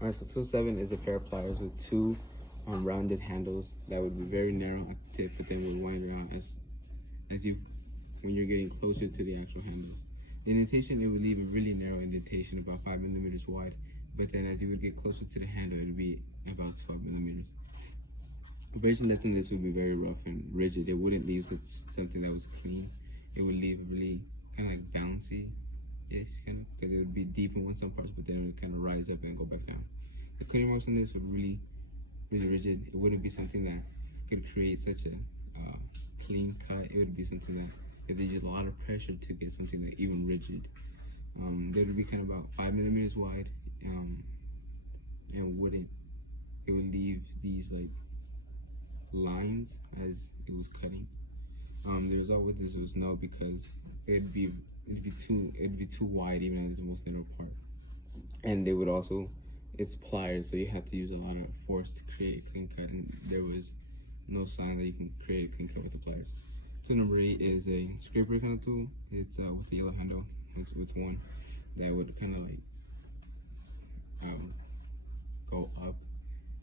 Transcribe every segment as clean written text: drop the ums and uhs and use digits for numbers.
Alright, so tool 7 is a pair of pliers with two rounded handles that would be very narrow at the tip, but then would wind around as you when you're getting closer to the actual handles. The indentation, it would leave a really narrow indentation, about 5 millimeters wide, but then as you would get closer to the handle, it would be about 12 millimeters. Abrasion lifting this would be very rough and rigid. It wouldn't leave something that was clean. It would leave really kind of like bouncy, yes, kind of, because it would be deep in some parts, but then it would kind of rise up and go back down. The cutting marks on this would really rigid. It wouldn't be something that could create such a clean cut. It would be something that if they used a lot of pressure to get something that even rigid. They would be kind of about 5 millimeters wide, and it would leave these like lines as it was cutting. The result with this was no, because it'd be too wide even at the most narrow part, and they would also, it's pliers, so you have to use a lot of force to create a clean cut, and there was no sign that you can create a clean cut with the pliers. Tool number 8 is a scraper kind of tool. It's with a yellow handle, with one that would kind of like go up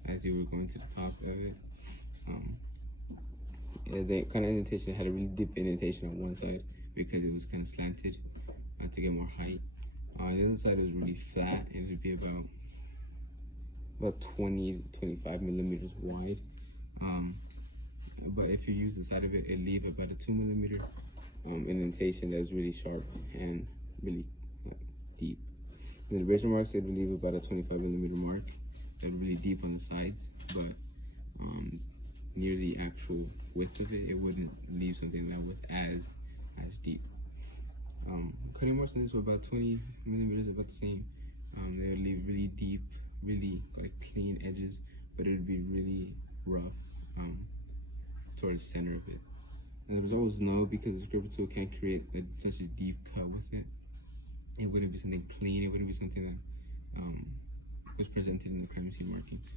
as you were going to the top of it. The kind of indentation had a really deep indentation on one side because it was kind of slanted to get more height. The other side was really flat, and it would be about 20 to 25 millimeters wide. But if you use the side of it, it'd leave about a 2 millimeter indentation that was really sharp and really deep. And the abrasion marks, it would leave about a 25 millimeter mark that would really deep on the sides, but near the actual width of it, it wouldn't leave something that was as deep. Cutting marks on this were about 20 millimeters, about the same. They would leave really deep, really like clean edges, but it would be really rough towards the center of it. And the result was no, because the scraper tool can't create such a deep cut with it. It wouldn't be something clean. It wouldn't be something that was presented in the crime scene markings.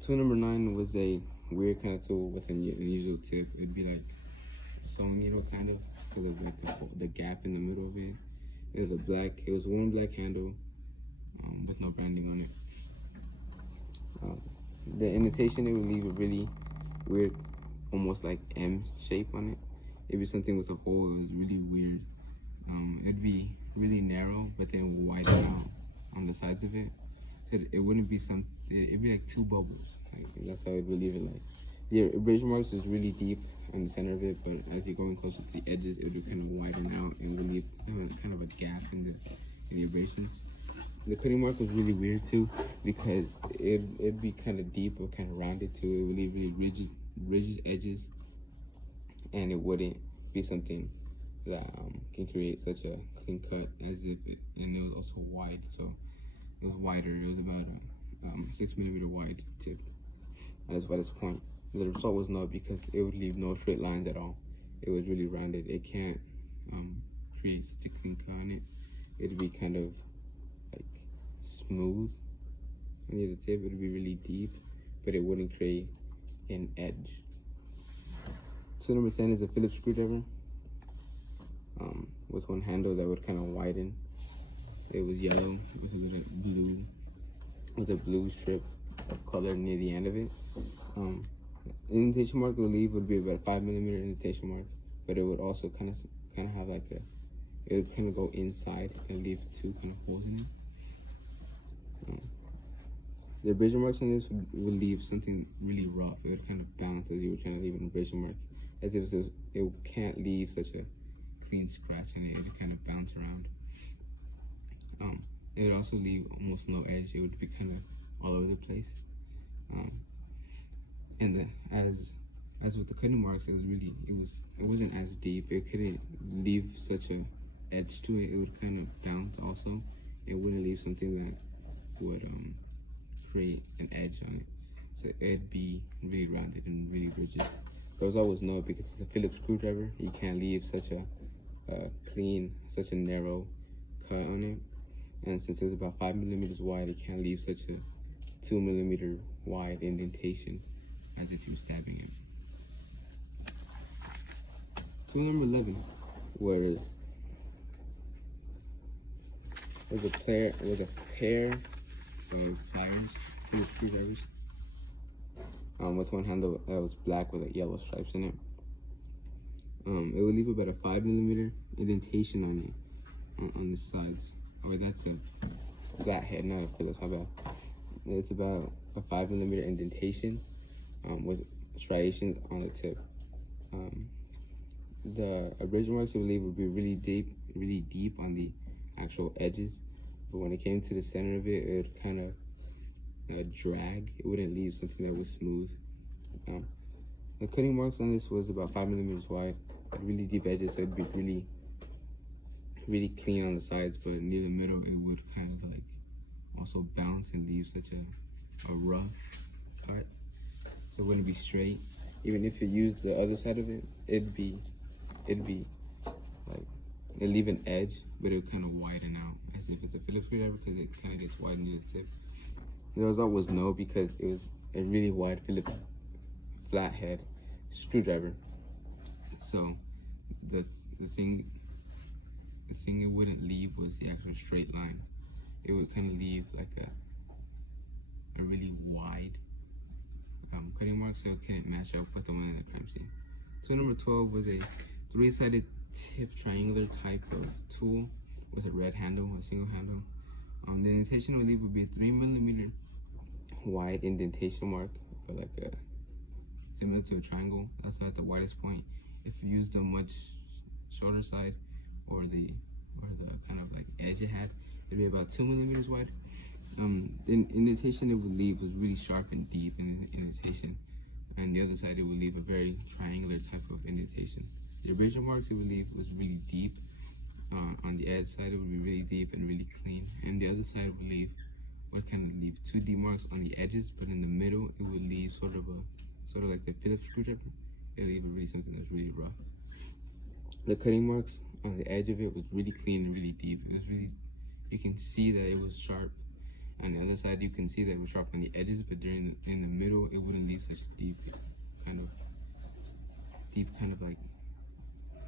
Tool number 9 was a weird kind of tool with an unusual tip. It'd be like a sewing needle kind of, because of like the gap in the middle of it. It was one black handle with no branding on it. The indentation, it would leave a really weird, almost like M shape on it. It'd be something with a hole. It was really weird. It'd be really narrow, but then it would widen out on the sides of it. It wouldn't be it'd be like two bubbles. Like, that's how it would leave it like. The abrasion marks was really deep in the center of it, but as you're going closer to the edges, it would kind of widen out and would leave kind of a gap in the abrasions. The cutting mark was really weird too, because it'd be kind of deep or kind of rounded too. It would leave really rigid edges, and it wouldn't be something that can create such a clean cut and it was also wide, so it was wider. It was about a 6 millimeter wide tip at its widest point. The result was no, because it would leave no straight lines at all. It was really rounded. It can't create such a clean cut on it. It'd be kind of like smooth near the tip. It would be really deep, but it wouldn't create an edge. Tool number 10 is a Phillips screwdriver with one handle that would kind of widen. It was yellow with a little blue, with a blue strip of color near the end of it. The indentation mark it would leave would be about a 5 millimeter indentation mark, but it would also kind of have like it would kind of go inside and leave two kind of holes in it. The abrasion marks on this would leave something really rough. It would kind of bounce as you were trying to leave an abrasion mark, as if it can't leave such a clean scratch in it. It would kind of bounce around. It would also leave almost no edge. It would be kind of all over the place. And as with the cutting marks, it wasn't as deep. It couldn't leave such a edge to it. It would kind of bounce also. It wouldn't leave something that would create an edge on it. So it'd be really rounded and really rigid. The result was no, because it's a Phillips screwdriver. You can't leave such a clean, such a narrow cut on it. And since it's about 5 millimeters wide, it can't leave such a 2 millimeter wide indentation as if you were stabbing it. Tool number 11 was a pair pliers, Phillips screwdrivers. With one handle that was black with like yellow stripes in it. It would leave about a 5mm indentation on it, on the sides. Oh, that's a flathead, not a Phillips, my bad. It's about a 5mm indentation with striations on the tip. The abrasion marks, I believe, would be really deep on the actual edges, but when it came to the center of it, it would kind of drag. It wouldn't leave something that was smooth. The cutting marks on this was about 5mm wide, had really deep edges, so it'd be really clean on the sides, but near the middle, it would kind of like also bounce and leave such a rough cut, so it wouldn't be straight. Even if you used the other side of it, it'd be like, it'd leave an edge, but it would kind of widen out as if it's a Phillips screwdriver, because it kind of gets widened to the tip. The result was no, because it was a really wide Phillips flathead screwdriver. So the thing it wouldn't leave was the actual straight line. It would kind of leave like a really wide cutting mark, so it couldn't match up with the one in the crime scene. Tool number 12 was a 3-sided tip triangular type of tool with a red handle, a single handle. The indentation would leave would be a 3mm wide indentation mark, but like a similar to a triangle. That's at the widest point. If you used a much shorter side or the kind of like edge it had, it'd be about 2mm wide. The indentation it would leave was really sharp and deep in indentation, and the other side it would leave a very triangular type of indentation. The abrasion marks it would leave was really deep. On the edge side it would be really deep and really clean, and the other side would kind of leave 2 deep marks on the edges, but in the middle it would leave sort of like the Phillips screwdriver. It would leave really something that's really rough. The cutting marks on the edge of it was really clean and really deep. It was really, you can see that it was sharp. On the other side, you can see that it was sharp on the edges, but in the middle, it wouldn't leave such a deep kind of like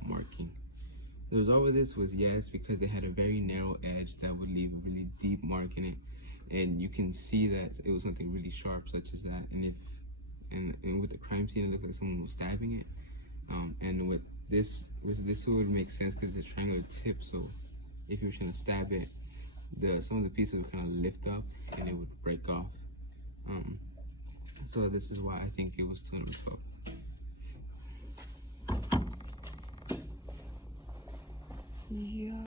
marking. The result of this was yes, because they had a very narrow edge that would leave a really deep mark in it, and you can see that it was something really sharp, such as that. And with the crime scene, it looked like someone was stabbing it. And with this would make sense because it's a triangular tip, so if you were trying to stab it, some of the pieces would kind of lift up and it would break off. So this is why I think it was tool number 12. Yeah.